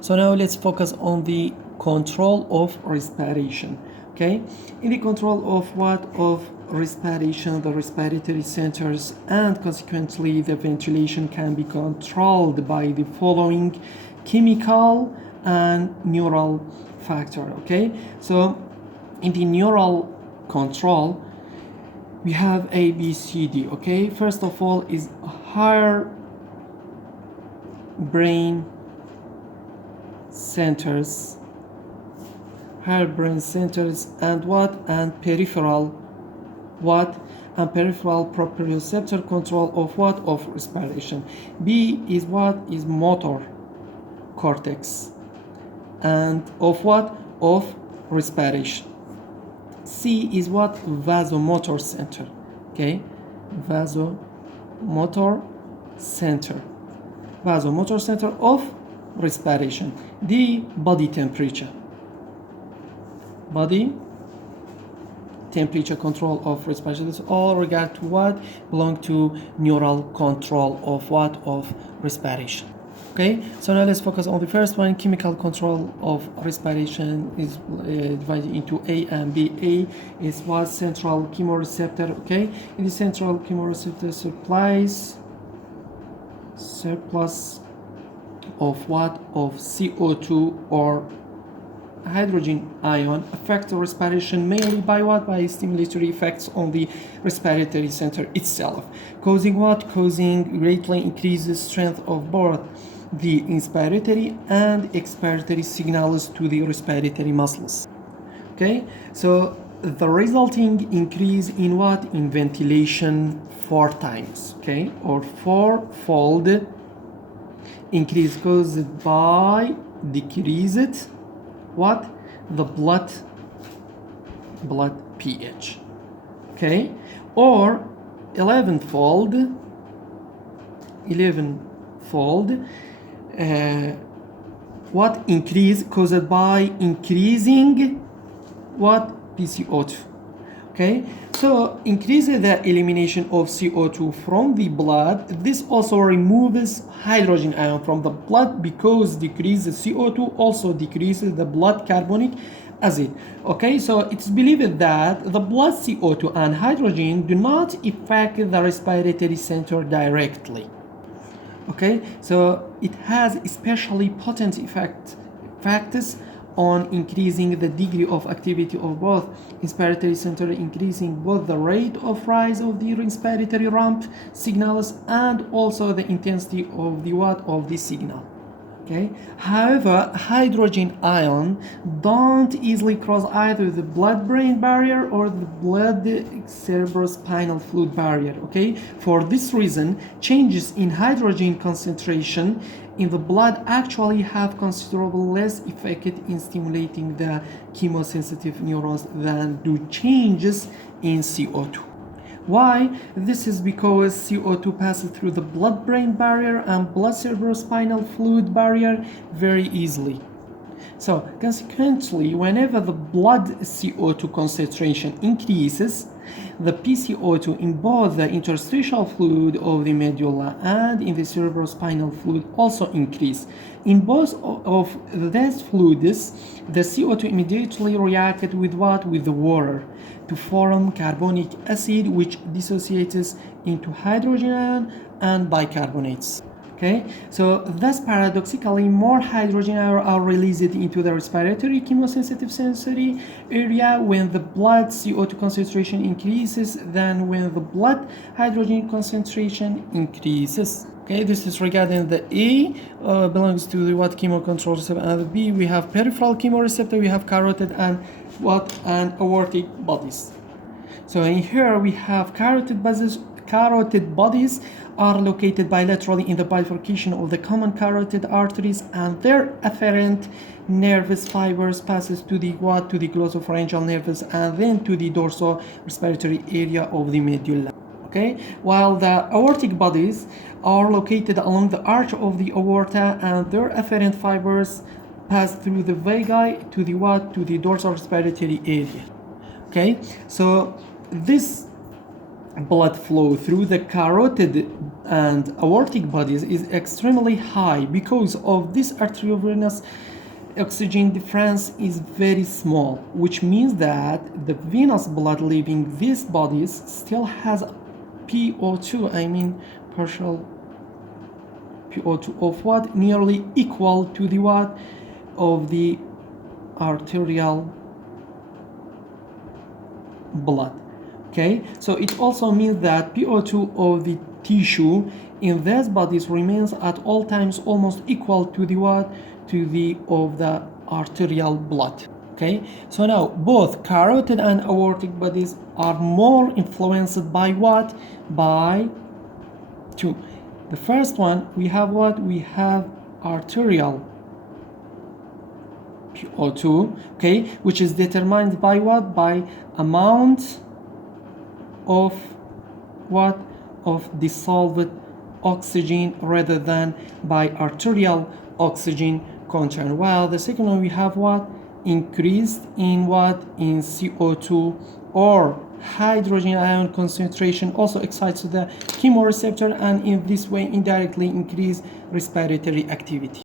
So now let's focus on the control of respiration. Okay, in the control of what? Of respiration, the respiratory centers and consequently the ventilation can be controlled by the following chemical and neural factor. Okay, so in the neural control we have A, B, C, D. Okay, first of all is higher brain centers, and what? And peripheral what? And peripheral proprioceptor control of what? Of respiration. B is what? Is motor cortex and of what? Of respiration. C is what? Vasomotor center. Okay, vasomotor center of respiration. D, body temperature control of respiration. This all regard to what? Belong to neural control of what? Of respiration. Okay, so now let's focus on the first one. Chemical control of respiration is divided into A and B. A is what? Central chemoreceptor. Okay, in the central chemoreceptor surplus of what? Of CO2 or hydrogen ion affect the respiration mainly by what? By stimulatory effects on the respiratory center itself, causing what? Causing greatly increases strength of both the inspiratory and expiratory signals to the respiratory muscles. Okay, so the resulting increase in what? In ventilation 4 times. Okay, or 4-fold increase caused by decreased what? The blood pH. Okay, or 11-fold what? Increase caused by increasing what? PCO2. Okay, so increases the elimination of CO2 from the blood. This also removes hydrogen ion from the blood because decreases CO2 also decreases the blood carbonic acid. Okay, so it's believed that the blood CO2 and hydrogen do not affect the respiratory center directly. Okay, so it has especially potent factors on increasing the degree of activity of both inspiratory center, increasing both the rate of rise of the respiratory ramp signals and also the intensity of the what? Of the signal. Okay, however, hydrogen ion don't easily cross either the blood-brain barrier or the blood cerebrospinal fluid barrier. Okay, for this reason, changes in hydrogen concentration in the blood actually have considerable less effect in stimulating the chemosensitive neurons than do changes in CO2. Why? This is because CO2 passes through the blood-brain barrier and blood cerebrospinal fluid barrier very easily. So consequently, whenever the blood CO2 concentration increases, the PCO2 in both the interstitial fluid of the medulla and in the cerebrospinal fluid also increase. In both of these fluids, the CO2 immediately reacted with what? With the water to form carbonic acid, which dissociates into hydrogen ion and bicarbonates. Okay, so thus paradoxically more hydrogen ion are released into the respiratory chemosensitive sensory area when the blood CO2 concentration increases than when the blood hydrogen concentration increases. Okay, this is regarding the A belongs to the what? Chemocontrol receptor, and the B we have peripheral chemoreceptor, we have carotid and what? And aortic bodies. So in here we have carotid bodies are located bilaterally in the bifurcation of the common carotid arteries, and their afferent nervous fibers passes to the what? To the glossopharyngeal nerves and then to the dorso-respiratory area of the medulla. Okay, while the aortic bodies are located along the arch of the aorta, and their afferent fibers pass through the vagi to the what? To the dorsal respiratory area. Okay, so this blood flow through the carotid and aortic bodies is extremely high. Because of this arteriovenous oxygen difference is very small, which means that the venous blood leaving these bodies still has PO2, I mean partial PO2 of what? Nearly equal to the what? Of the arterial blood. Okay, so it also means that PO2 of the tissue in these bodies remains at all times almost equal to the what? To the of the arterial blood. Okay, so now both carotid and aortic bodies are more influenced by what? By two. The first one, we have what? We have arterial PO2, okay, which is determined by what? By amount of what? Of dissolved oxygen rather than by arterial oxygen content. While the second one, we have what? Increased in what? In CO2 or hydrogen ion concentration also excites the chemoreceptor, and in this way indirectly increase respiratory activity.